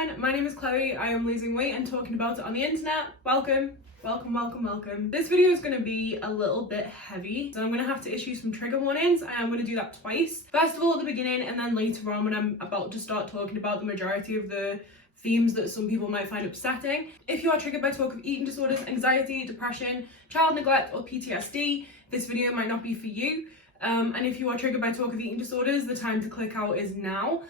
everyone, my name is Chloe. I am losing weight and talking about it on the internet. Welcome. This video is going to be a little bit heavy, so I'm going to have to issue some trigger warnings. I am going to do that twice. First of all at the beginning, and then later on when I'm about to start talking about the majority of the themes that some people might find upsetting. If you are triggered by talk of eating disorders, anxiety, depression, child neglect or PTSD, this video might not be for you. And if you are triggered by talk of eating disorders, the time to click out is now.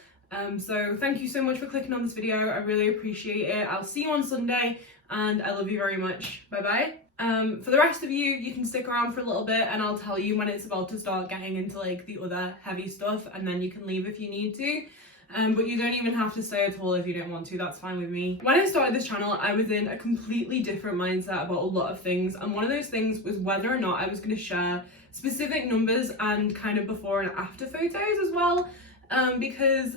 So thank you so much for clicking on this video. I really appreciate it. I'll see you on Sunday and I love you very much. Bye bye. For the rest of you, you can stick around for a little bit and I'll tell you when it's about to start getting into like the other heavy stuff, and then you can leave if you need to. But you don't even have to stay at all if you don't want to, that's fine with me. When I started this channel, I was in a completely different mindset about a lot of things, and one of those things was whether or not I was going to share specific numbers and kind of before and after photos as well, because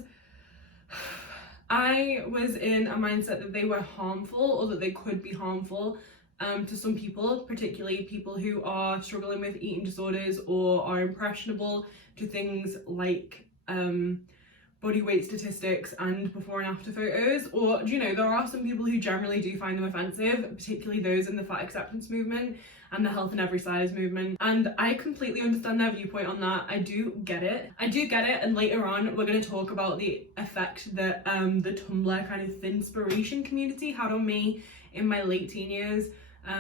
I was in a mindset that they were harmful, or that they could be harmful to some people, particularly people who are struggling with eating disorders or are impressionable to things like body weight statistics and before and after photos. Or, you know, there are some people who generally do find them offensive, particularly those in the fat acceptance movement and the health in every size movement. And I completely understand their viewpoint on that. I do get it. And later on, we're going to talk about the effect that the Tumblr kind of thinspiration community had on me in my late teen years,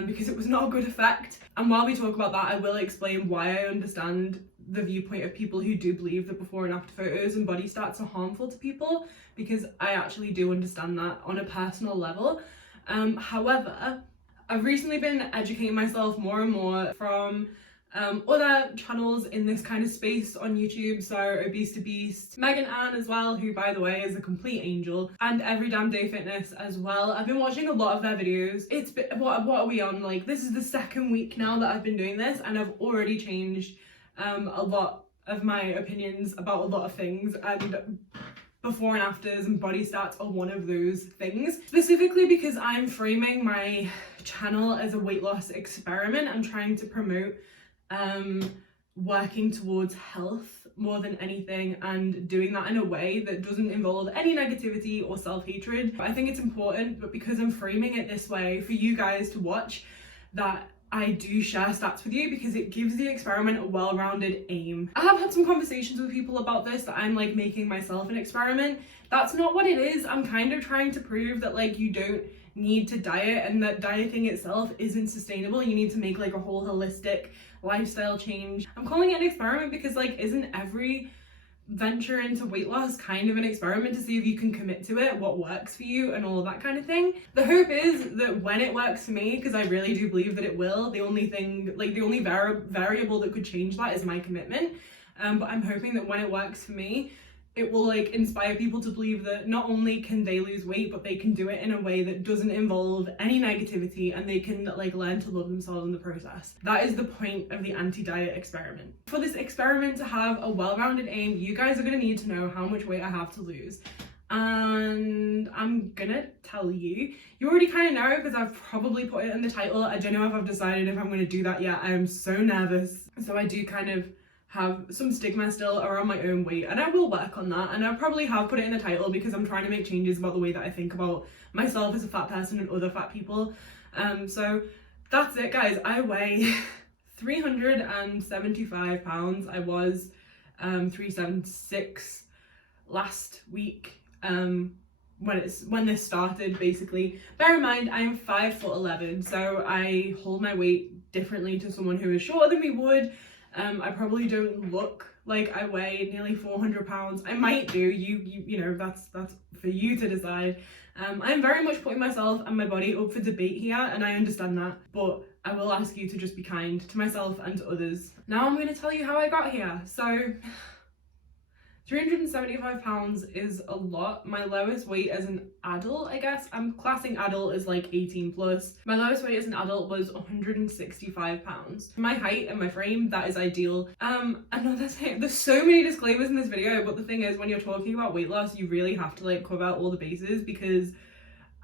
because it was not a good effect. And while we talk about that, I will explain why I understand the viewpoint of people who do believe that before and after photos and body stats are harmful to people, because I actually do understand that on a personal level. However, I've recently been educating myself more and more from other channels in this kind of space on YouTube, so Obese to Beast, Megan Ann as well, who by the way is a complete angel, and Every Damn Day Fitness as well. I've been watching a lot of their videos. It's been, what are we on? Like, this is the second week now that I've been doing this, and I've already changed a lot of my opinions about a lot of things, and before and afters and body stats are one of those things. Specifically because I'm framing my channel as a weight loss experiment. I'm trying to promote working towards health more than anything, and doing that in a way that doesn't involve any negativity or self-hatred. But I think it's important, but because I'm framing it this way, for you guys to watch, that I do share stats with you, because it gives the experiment a well-rounded aim. I have had some conversations with people about this, that I'm like making myself an experiment. That's not what it is. I'm kind of trying to prove that like you don't need to diet, and that dieting itself isn't sustainable. You need to make like a whole holistic lifestyle change. I'm calling it an experiment because like, isn't every venture into weight loss kind of an experiment to see if you can commit to it, what works for you and all of that kind of thing? The hope is that when it works for me, because I really do believe that it will, the only thing, like the only variable that could change that is my commitment. But I'm hoping that when it works for me, it will like inspire people to believe that not only can they lose weight, but they can do it in a way that doesn't involve any negativity, and they can like learn to love themselves in the process. That is the point of the anti-diet experiment. For this experiment to have a well-rounded aim, you guys are going to need to know how much weight I have to lose. And I'm gonna tell you. You already kind of know because I've probably put it in the title. I don't know if I've decided if I'm going to do that yet. I am so nervous. So I do kind of have some stigma still around my own weight, and I will work on that, and I probably have put it in the title because I'm trying to make changes about the way that I think about myself as a fat person and other fat people. So that's it, guys. I weigh 375 pounds. I was 376 last week when this started, basically. Bear in mind I am 5'11", so I hold my weight differently to someone who is shorter than me would. I probably don't look like I weigh nearly 400 pounds. I might do. You know, that's for you to decide. I'm very much putting myself and my body up for debate here, and I understand that, but I will ask you to just be kind to myself and to others. Now I'm going to tell you how I got here. So 375 pounds is a lot. My lowest weight as an adult, I guess, I'm classing adult as like 18 plus. My lowest weight as an adult was 165 pounds. My height and my frame, that is ideal. Another thing, there's so many disclaimers in this video, but the thing is, when you're talking about weight loss, you really have to like cover all the bases, because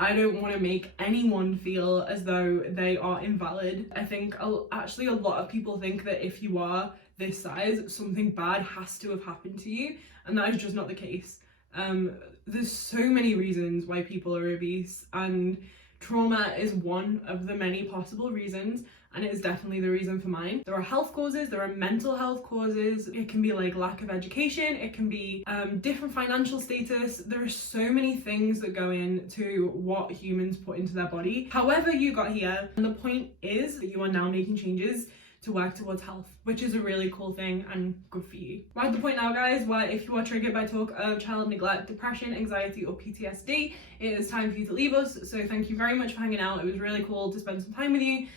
I don't want to make anyone feel as though they are invalid. I think actually a lot of people think that if you are this size, something bad has to have happened to you, and that is just not the case. There's so many reasons why people are obese, and trauma is one of the many possible reasons, and it is definitely the reason for mine. There are health causes, there are mental health causes, it can be like lack of education, it can be different financial status. There are so many things that go into what humans put into their body. However you got here, and the point is that you are now making changes to work towards health, which is a really cool thing and good for you. We're at the point now, guys, where if you are triggered by talk of child neglect, depression, anxiety, or PTSD, it is time for you to leave us. So thank you very much for hanging out. It was really cool to spend some time with you.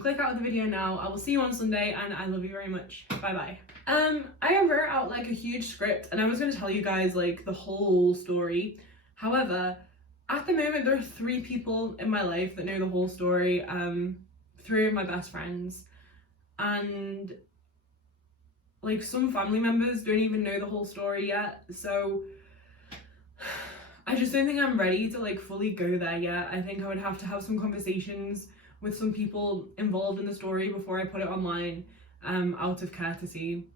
Click out of the video now. I will see you on Sunday, and I love you very much. Bye bye. I wrote out like a huge script, and I was going to tell you guys like the whole story. However, at the moment there are 3 people in my life that know the whole story. 3 of my best friends, and like some family members don't even know the whole story yet. So I just don't think I'm ready to like fully go there yet. I think I would have to have some conversations with some people involved in the story before I put it online, out of courtesy.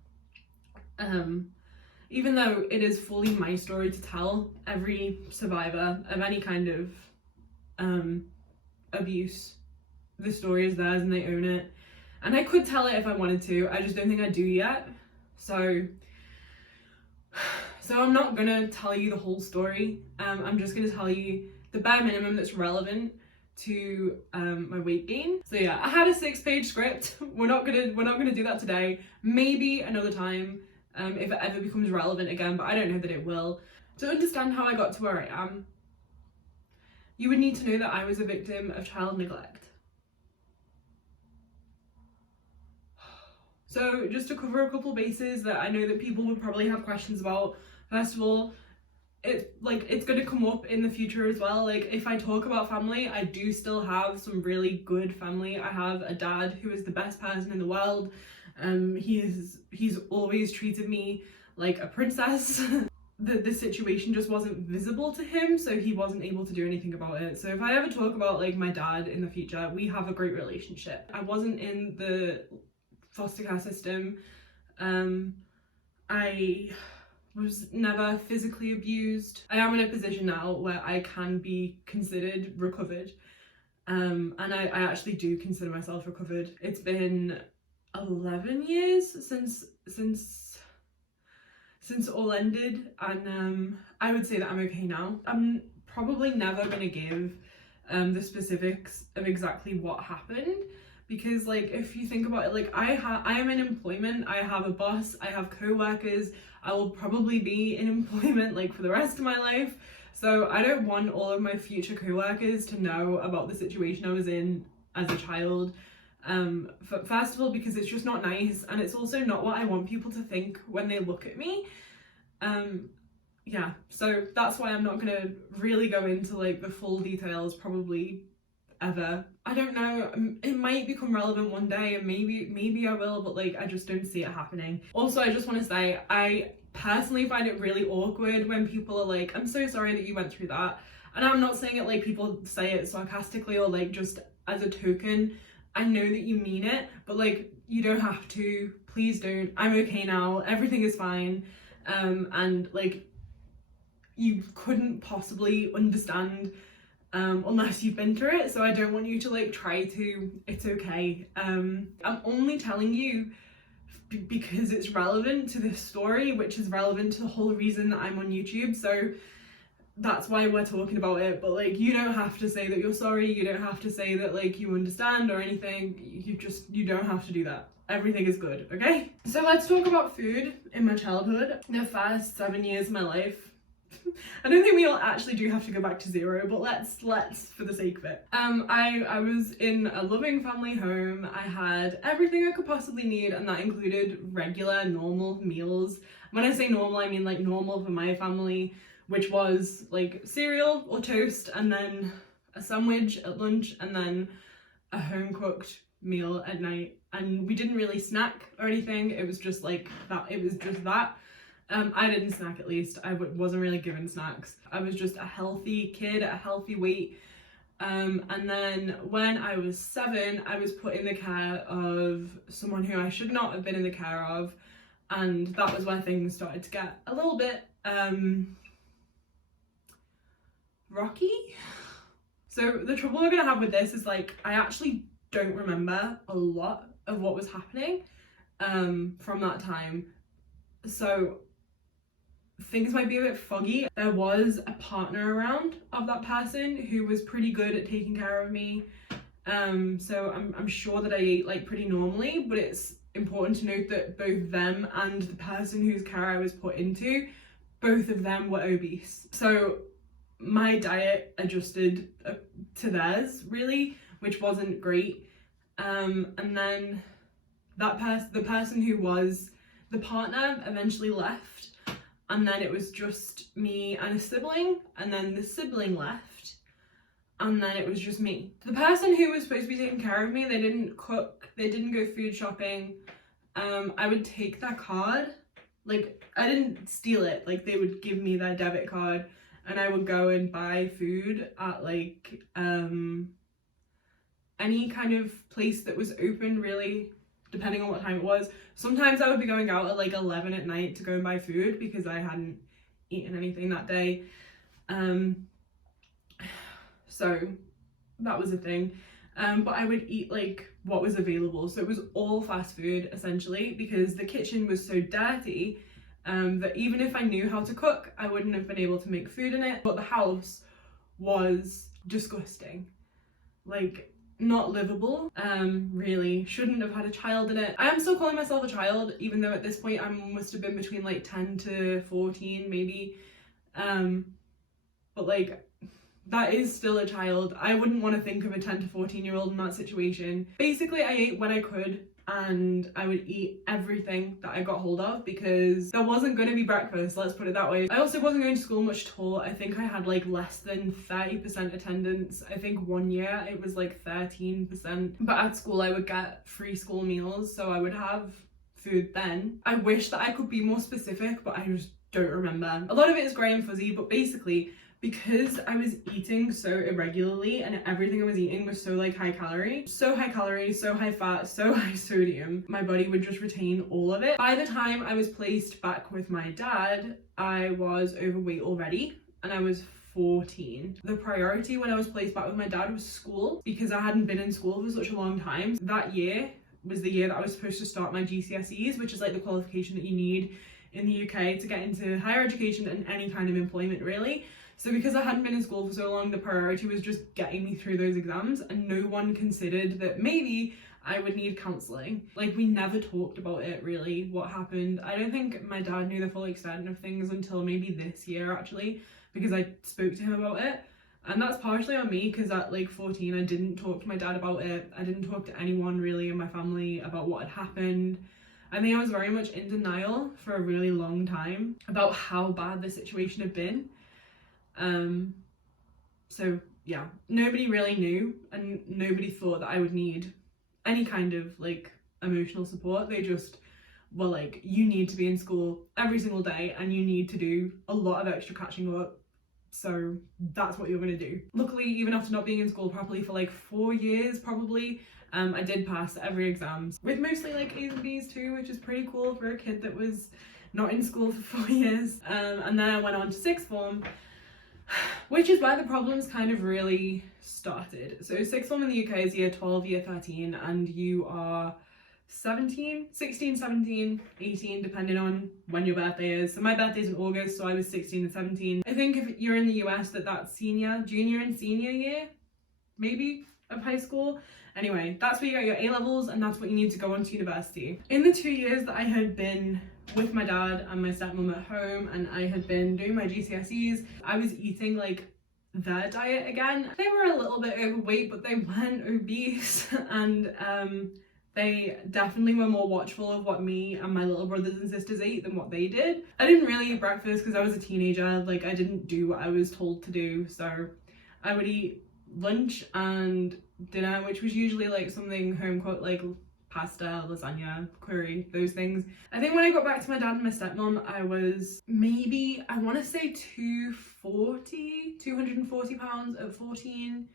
Even though it is fully my story to tell, every survivor of any kind of abuse, the story is theirs and they own it. And I could tell it if I wanted to, I just don't think I do yet. So I'm not gonna tell you the whole story. I'm just gonna tell you the bare minimum that's relevant to my weight gain. So yeah, I had a 6-page script. We're not gonna do that today. Maybe another time, if it ever becomes relevant again, but I don't know that it will. To understand how I got to where I am, you would need to know that I was a victim of child neglect. So just to cover a couple bases that I know that people would probably have questions about. First of all, it's going to come up in the future as well. Like if I talk about family, I do still have some really good family. I have a dad who is the best person in the world. He's always treated me like a princess. The situation just wasn't visible to him, so he wasn't able to do anything about it. So if I ever talk about like my dad in the future, we have a great relationship. I wasn't in the foster care system. I was never physically abused. I am in a position now where I can be considered recovered, and I actually do consider myself recovered. It's been 11 years since all ended, and I would say that I'm okay now. I'm probably never gonna give the specifics of exactly what happened, because like if you think about it, like I am in employment, I have a boss, I have co-workers, I will probably be in employment like for the rest of my life. So I don't want all of my future co-workers to know about the situation I was in as a child. First of all, because it's just not nice, and it's also not what I want people to think when they look at me. Yeah, so that's why I'm not gonna really go into like the full details probably ever. I don't know, it might become relevant one day, and maybe I will, but like I just don't see it happening. Also, I just want to say, I personally find it really awkward when people are like, I'm so sorry that you went through that. And I'm not saying it like people say it sarcastically or like just as a token. I know that you mean it, but like you don't have to. Please don't. I'm okay now, everything is fine. And like you couldn't possibly understand unless you've been through it, so I don't want you to like try to. It's okay. I'm only telling you because it's relevant to this story, which is relevant to the whole reason that I'm on YouTube, so that's why we're talking about it. But like you don't have to say that you're sorry, you don't have to say that like you understand or anything. You don't have to do that. Everything is good, okay? So let's talk about food in my childhood. The first 7 years of my life, I don't think we all actually do have to go back to 0, but let's for the sake of it. I was in a loving family home. I had everything I could possibly need, and that included regular, normal meals. When I say normal, I mean like normal for my family, which was like cereal or toast, and then a sandwich at lunch, and then a home-cooked meal at night. And we didn't really snack or anything. It was just like that. It was just that. I didn't snack, at least. I wasn't really given snacks. I was just a healthy kid at a healthy weight. And then when I was 7, I was put in the care of someone who I should not have been in the care of. And that was where things started to get a little bit rocky. So the trouble we're gonna have with this is like, I actually don't remember a lot of what was happening from that time. So things might be a bit foggy. There was a partner around of that person who was pretty good at taking care of me. So I'm sure that I ate like pretty normally, but it's important to note that both them and the person whose care I was put into, both of them were obese. So my diet adjusted to theirs really, which wasn't great. And then the person who was the partner eventually left, and then it was just me and a sibling, and then the sibling left, and then it was just me. The person who was supposed to be taking care of me, they didn't cook, they didn't go food shopping. I would take their card, like I didn't steal it, like they would give me their debit card and I would go and buy food at like any kind of place that was open really, depending on what time it was. Sometimes I would be going out at like 11 at night to go and buy food because I hadn't eaten anything that day. So that was a thing. But I would eat like what was available. So it was all fast food essentially, because the kitchen was so dirty that even if I knew how to cook, I wouldn't have been able to make food in it. But the house was disgusting. Like, not livable. Really shouldn't have had a child in it. I am still calling myself a child, even though at this point I must have been between like 10 to 14 maybe. But like, that is still a child. I wouldn't want to think of a 10 to 14-year-old in that situation. Basically, I ate when I could, and I would eat everything that I got hold of because there wasn't going to be breakfast, let's put it that way. I also wasn't going to school much at all. I think I had like less than 30% attendance. I think one year it was like 13%. But at school I would get free school meals, so I would have food then. I wish that I could be more specific, but I just don't remember. A lot of it is grey and fuzzy, but basically, because I was eating so irregularly and everything I was eating was so like high calorie, so high fat, so high sodium, my body would just retain all of it. By the time I was placed back with my dad, I was overweight already and I was 14. The priority when I was placed back with my dad was school, because I hadn't been in school for such a long time. That year was the year that I was supposed to start my GCSEs, which is like the qualification that you need in the UK to get into higher education and any kind of employment really. So because I hadn't been in school for so long, the priority was just getting me through those exams, and no one considered that maybe I would need counselling. Like, we never talked about it really, what happened. I don't think my dad knew the full extent of things until maybe this year actually, because I spoke to him about it. And that's partially on me, because at like 14 I didn't talk to my dad about it. I didn't talk to anyone really in my family about what had happened. I think I was very much in denial for a really long time about how bad the situation had been. So yeah, nobody really knew, and nobody thought that I would need any kind of like emotional support. They just were like, you need to be in school every single day and you need to do a lot of extra catching up, so that's what you're going to do. Luckily, even after not being in school properly for like 4 years probably, I did pass every exam with mostly like A's and B's too, which is pretty cool for a kid that was not in school for 4 years. And then I went on to sixth form, which is where the problems kind of really started. So sixth form in the UK is year 12, year 13, and you are 16, 17, 18, depending on when your birthday is. So my birthday's in August, so I was 16 and 17. I think if you're in the US, that's junior and senior year, maybe, of high school. Anyway, that's where you get your A-levels, and that's what you need to go on to university. In the 2 years that I had been with my dad and my stepmom at home, and I had been doing my GCSEs, I was eating like their diet again. They were a little bit overweight, but they weren't obese, and they definitely were more watchful of what me and my little brothers and sisters ate than what they did. I didn't really eat breakfast because I was a teenager. Like, I didn't do what I was told to do, so I would eat lunch and dinner, which was usually like something home cooked, like pasta, lasagna, curry, those things. I think when I got back to my dad and my stepmom, I was maybe, I want to say 240 pounds at 14.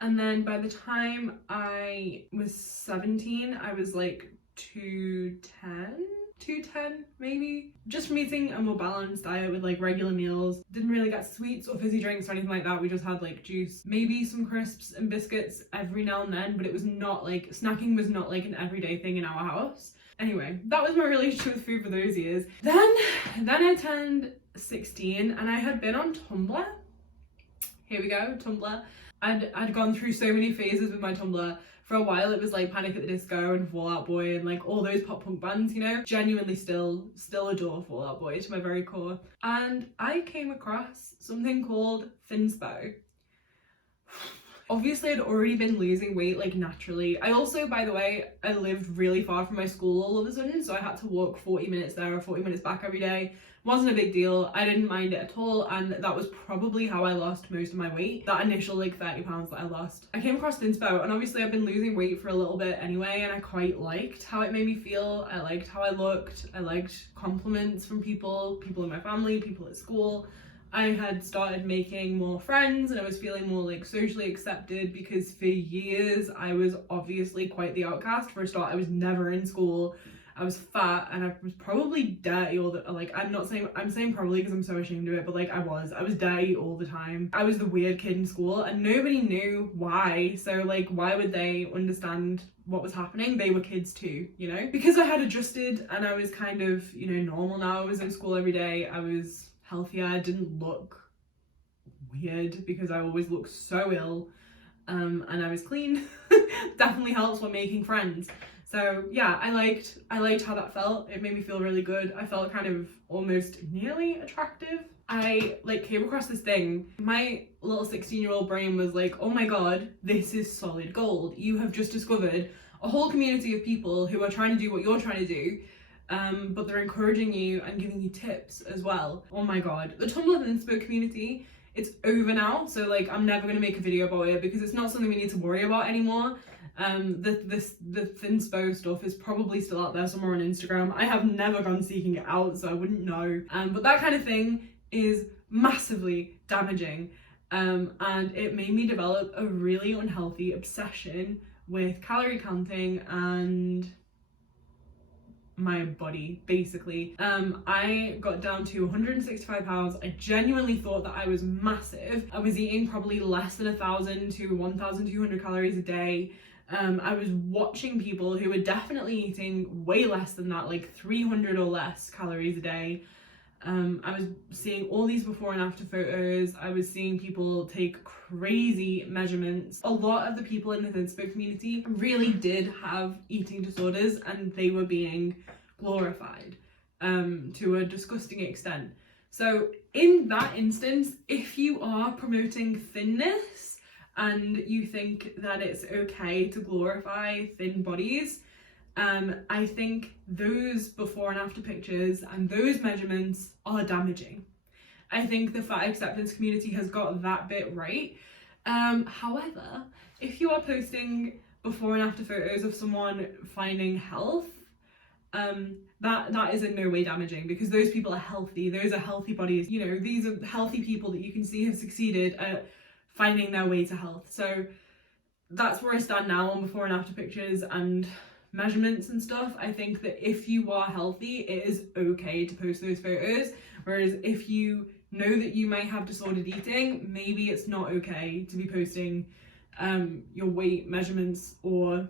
And then by the time I was 17, I was like 210. 210 maybe. Just from eating a more balanced diet with like regular meals. Didn't really get sweets or fizzy drinks or anything like that. We just had like juice, maybe some crisps and biscuits every now and then, but it was not like, snacking was not like an everyday thing in our house. Anyway, that was my relationship with food for those years. Then I turned 16 and I had been on Tumblr. Here we go, Tumblr. I'd gone through so many phases with my Tumblr. For a while it was like Panic at the Disco and Fall Out Boy and like all those pop punk bands, you know. Genuinely still adore Fall Out Boy to my very core. And I came across something called Thinspo. Obviously I'd already been losing weight like naturally. I also, by the way, I lived really far from my school all of a sudden, so I had to walk 40 minutes there or 40 minutes back every day. Wasn't a big deal. I didn't mind it at all, and that was probably how I lost most of my weight, that initial like 30 pounds that I lost. I came across Inspo, and obviously I've been losing weight for a little bit anyway, and I quite liked how it made me feel. I liked how I looked. I liked compliments from people in my family, people at school. I had started making more friends and I was feeling more like socially accepted, because for years I was obviously quite the outcast. For a start, I was never in school. I was fat and I was probably dirty all the, like, I'm saying probably because I'm so ashamed of it, but like I was dirty all the time. I was the weird kid in school and nobody knew why. So like, why would they understand what was happening? They were kids too, you know? Because I had adjusted and I was kind of, you know, normal now. I was in school every day. I was healthier. I didn't look weird because I always looked so ill. And I was clean. Definitely helps when making friends. So yeah, I liked how that felt. It made me feel really good. I felt kind of almost nearly attractive. I like came across this thing. My little 16-year-old brain was like, oh my god, this is solid gold. You have just discovered a whole community of people who are trying to do what you're trying to do, but they're encouraging you and giving you tips as well. Oh my god. The Tumblr Inspo community, it's over now, so like I'm never going to make a video about it because it's not something we need to worry about anymore. The Thinspo stuff is probably still out there somewhere on Instagram. I have never gone seeking it out, so I wouldn't know. But that kind of thing is massively damaging, and it made me develop a really unhealthy obsession with calorie counting and my body, basically. I got down to 165 pounds. I genuinely thought that I was massive. I was eating probably less than 1,000 to 1,200 calories a day. I was watching people who were definitely eating way less than that, like 300 or less calories a day. I was seeing all these before and after photos. I was seeing people take crazy measurements. A lot of the people in the Thinspo community really did have eating disorders and they were being glorified to a disgusting extent. So in that instance, if you are promoting thinness and you think that it's okay to glorify thin bodies, I think those before and after pictures and those measurements are damaging. I think the fat acceptance community has got that bit right. However, if you are posting before and after photos of someone finding health, that is in no way damaging, because those people are healthy. Those are healthy bodies. You know, these are healthy people that you can see have succeeded at finding their way to health. So that's where I stand now on before and after pictures and measurements and stuff. I think that if you are healthy, it is okay to post those photos. Whereas if you know that you might have disordered eating, maybe it's not okay to be posting your weight measurements or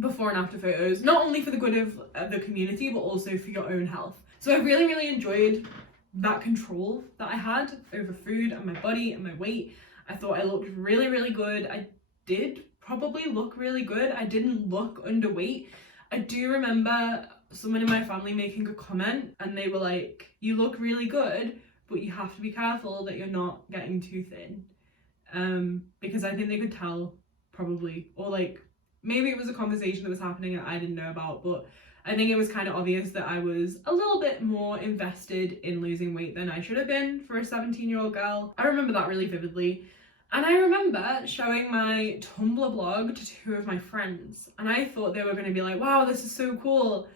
before and after photos, not only for the good of the community, but also for your own health. So I really, really enjoyed that control that I had over food and my body and my weight. I thought I looked really, really good. I did probably look really good. I didn't look underweight. I do remember someone in my family making a comment and they were like, you look really good, but you have to be careful that you're not getting too thin. Because I think they could tell probably, or like maybe it was a conversation that was happening that I didn't know about, but I think it was kind of obvious that I was a little bit more invested in losing weight than I should have been for a 17-year-old girl. I remember that really vividly. And I remember showing my Tumblr blog to two of my friends, and I thought they were going to be like, wow, this is so cool.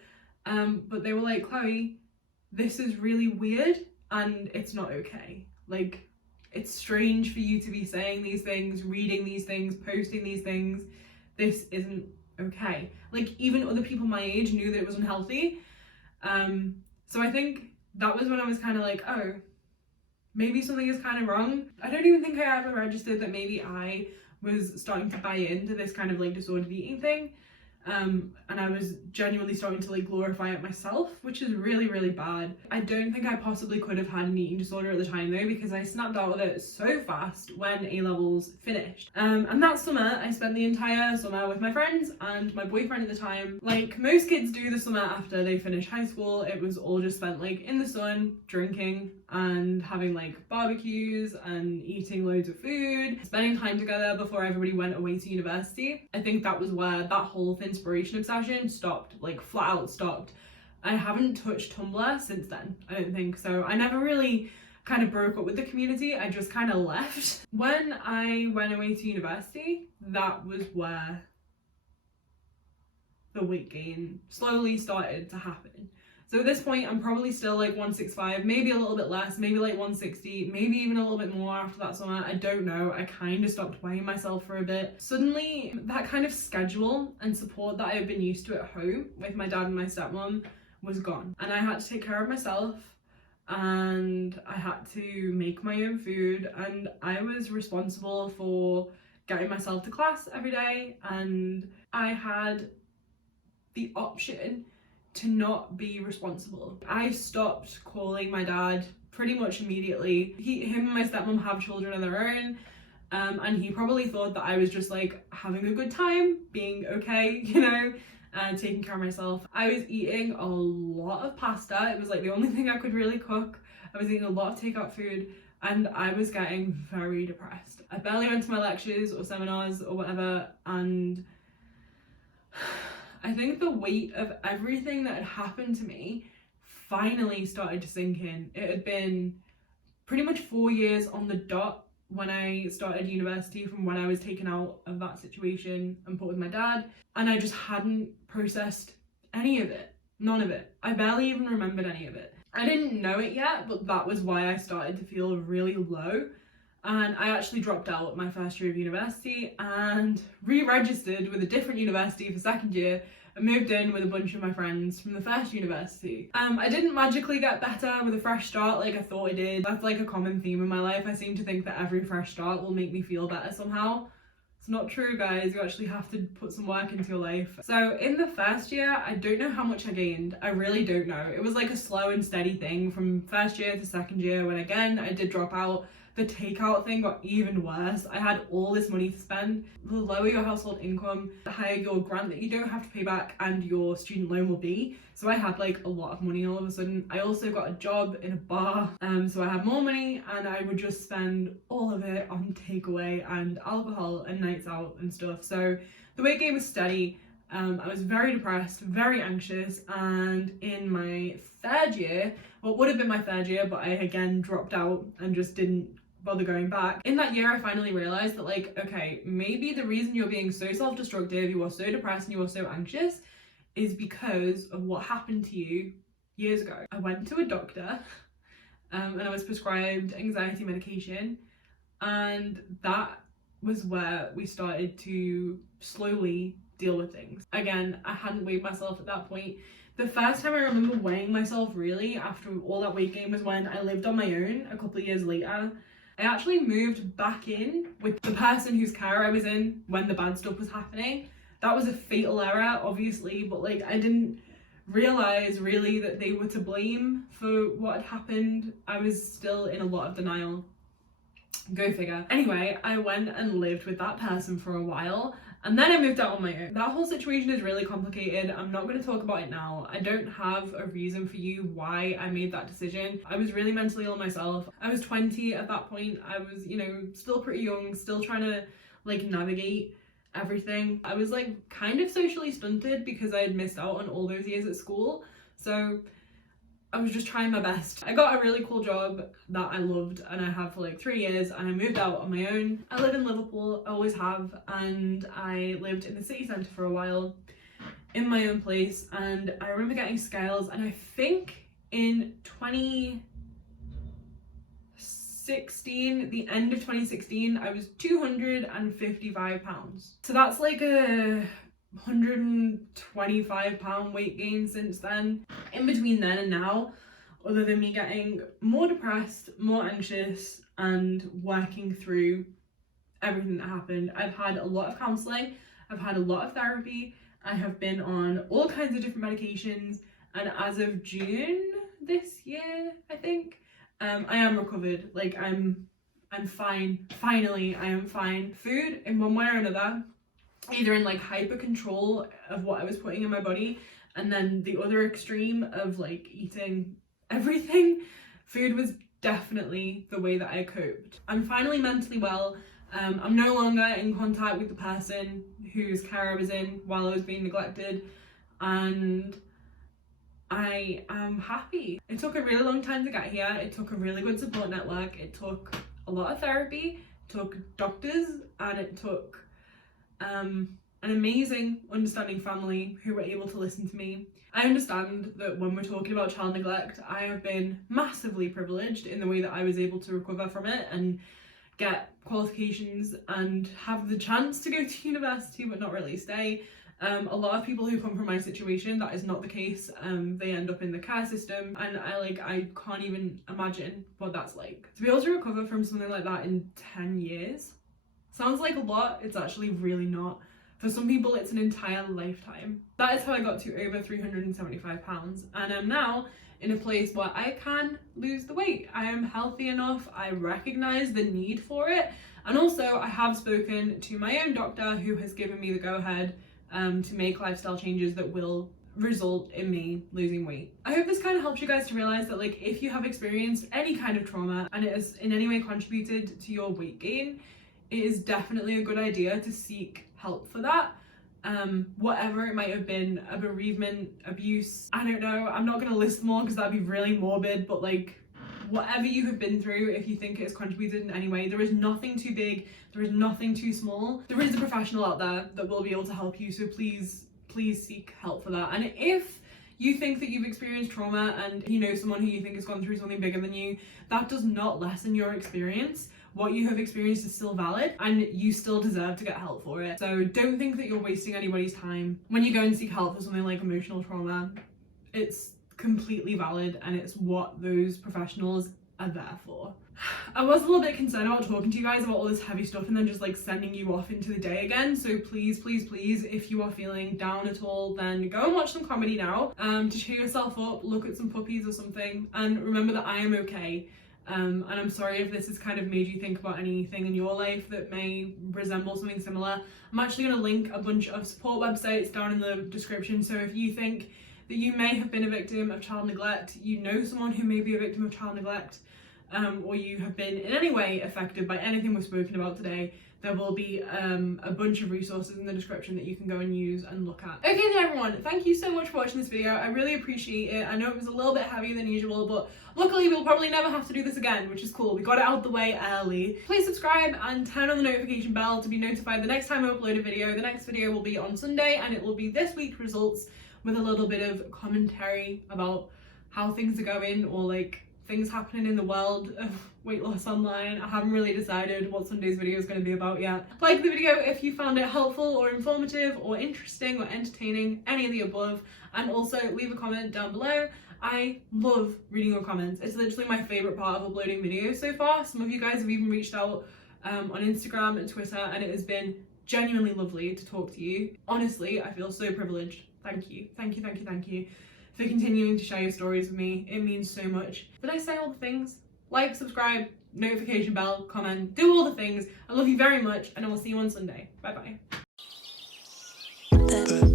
But they were like, Chloe, this is really weird and it's not okay. Like, it's strange for you to be saying these things, reading these things, posting these things. This isn't okay. Like, even other people my age knew that it was unhealthy. So I think that was when I was kind of like, oh, maybe something is kind of wrong. I don't even think I ever registered that maybe I was starting to buy into this kind of like disordered eating thing. And I was genuinely starting to like glorify it myself, which is really, really bad. I don't think I possibly could have had an eating disorder at the time though, because I snapped out of it so fast when A-levels finished. And that summer, I spent the entire summer with my friends and my boyfriend at the time. Like most kids do the summer after they finish high school, it was all just spent like in the sun, drinking and having like barbecues and eating loads of food, spending time together before everybody went away to university. I think that was where that whole inspiration obsession stopped, like flat out stopped. I haven't touched Tumblr since then, I don't think. So I never really kind of broke up with the community, I just kind of left. When I went away to university, that was where the weight gain slowly started to happen. So at this point, I'm probably still like 165, maybe a little bit less, maybe like 160, maybe even a little bit more after that summer. I don't know. I kind of stopped weighing myself for a bit. Suddenly, that kind of schedule and support that I had been used to at home with my dad and my stepmom was gone. And I had to take care of myself and I had to make my own food, and I was responsible for getting myself to class every day, and I had the option to not be responsible. I stopped calling my dad pretty much immediately. Him and my stepmom have children of their own, and he probably thought that I was just like having a good time, being okay, you know, and taking care of myself. I was eating a lot of pasta. It was like the only thing I could really cook. I was eating a lot of takeout food, and I was getting very depressed. I barely went to my lectures or seminars or whatever, and I think the weight of everything that had happened to me finally started to sink in. It had been pretty much 4 years on the dot when I started university from when I was taken out of that situation and put with my dad, and I just hadn't processed any of it. None of it. I barely even remembered any of it. I didn't know it yet, but that was why I started to feel really low. And I actually dropped out my first year of university and re-registered with a different university for second year and moved in with a bunch of my friends from the first university. I didn't magically get better with a fresh start like I thought I did. That's like a common theme in my life. I seem to think that every fresh start will make me feel better somehow. It's not true, guys. You actually have to put some work into your life. So in the first year, I don't know how much I gained. I really don't know. It was like a slow and steady thing from first year to second year, when again, I did drop out. The takeout thing got even worse. I had all this money to spend. The lower your household income, the higher your grant that you don't have to pay back and your student loan will be. So I had like a lot of money all of a sudden. I also got a job in a bar, so I had more money, and I would just spend all of it on takeaway and alcohol and nights out and stuff. So the weight gain was steady. I was very depressed, very anxious, and in my third year, what would have been my third year, but I again dropped out and just didn't bother going back. In that year, I finally realized that, like, okay, maybe the reason you're being so self-destructive, you are so depressed and you are so anxious, is because of what happened to you years ago. I went to a doctor and I was prescribed anxiety medication, and that was where we started to slowly deal with things. Again, I hadn't weighed myself at that point. The first time I remember weighing myself really after all that weight gain was when I lived on my own a couple of years later. I actually moved back in with the person whose care I was in when the bad stuff was happening. That was a fatal error, obviously, but like I didn't realize really that they were to blame for what had happened. I was still in a lot of denial. Go figure. Anyway, I went and lived with that person for a while, and then I moved out on my own. That whole situation is really complicated. I'm not going to talk about it now. I don't have a reason for you why I made that decision. I was really mentally ill myself. I was 20 at that point. I was, you know, still pretty young, still trying to like navigate everything. I was like kind of socially stunted because I had missed out on all those years at school. So I was just trying my best. I got a really cool job that I loved and I had for like 3 years, and I moved out on my own. I live in Liverpool, I always have, and I lived in the city centre for a while in my own place, and I remember getting scales, and I think in 2016, the end of 2016, I was 255 pounds. So that's like a 125-pound weight gain since then. In between then and now, other than me getting more depressed, more anxious, and working through everything that happened, I've had a lot of counselling, I've had a lot of therapy, I have been on all kinds of different medications, and as of June this year, I think, I am recovered. Like, I'm fine. Finally, I am fine. Food, in one way or another, either in like hyper control of what I was putting in my body, and then the other extreme of like eating everything, food was definitely the way that I coped. I'm finally mentally well. I'm no longer in contact with the person whose care I was in while I was being neglected, and I am happy. It took a really long time to get here. It took a really good support network. It took a lot of therapy, it took doctors, and it took an amazing, understanding family who were able to listen to me. I understand that when we're talking about child neglect, I have been massively privileged in the way that I was able to recover from it and get qualifications and have the chance to go to university but not really stay. A lot of people who come from my situation, that is not the case. They end up in the care system, and I can't even imagine what that's like. To be able to recover from something like that in 10 years sounds like a lot. It's actually really not. For some people, it's an entire lifetime. That is how I got to over 375 pounds, and I'm now in a place where I can lose the weight. I am healthy enough, I recognize the need for it, and also I have spoken to my own doctor who has given me the go-ahead to make lifestyle changes that will result in me losing weight. I hope this kind of helps you guys to realize that, like, if you have experienced any kind of trauma and it has in any way contributed to your weight gain, it is definitely a good idea to seek help for that. Whatever it might have been, a bereavement, abuse, I don't know, I'm not going to list them all because that'd be really morbid, but like, whatever you have been through, if you think it's contributed in any way, there is nothing too big, there is nothing too small. There is a professional out there that will be able to help you, so please seek help for that. And if you think that you've experienced trauma and you know someone who you think has gone through something bigger than you, that does not lessen your experience. What you have experienced is still valid, and you still deserve to get help for it. So don't think that you're wasting anybody's time when you go and seek help for something like emotional trauma. It's completely valid, and it's what those professionals are there for. I was a little bit concerned about talking to you guys about all this heavy stuff and then just like sending you off into the day again. So please, if you are feeling down at all, then go and watch some comedy now to cheer yourself up, look at some puppies or something, and remember that I am okay. And I'm sorry if this has kind of made you think about anything in your life that may resemble something similar. I'm actually going to link a bunch of support websites down in the description, so if you think that you may have been a victim of child neglect, you know someone who may be a victim of child neglect, or you have been in any way affected by anything we've spoken about today, there will be a bunch of resources in the description that you can go and use and look at. Okay then everyone, thank you so much for watching this video. I really appreciate it. I know it was a little bit heavier than usual, but luckily we'll probably never have to do this again, which is cool. We got it out the way early. Please subscribe and turn on the notification bell to be notified the next time I upload a video. The next video will be on Sunday, and it will be this week's results with a little bit of commentary about how things are going, or like things happening in the world of weight loss online. I haven't really decided what Sunday's video is going to be about yet. Like the video if you found it helpful or informative or interesting or entertaining, any of the above, and also leave a comment down below. I love reading your comments. It's literally my favorite part of uploading videos so far. Some of you guys have even reached out on Instagram and Twitter, and it has been genuinely lovely to talk to you. Honestly, I feel so privileged. Thank you for continuing to share your stories with me. It means so much. Did I say all the things? Like, subscribe, notification bell, comment, do all the things. I love you very much, and I will see you on Sunday. Bye bye.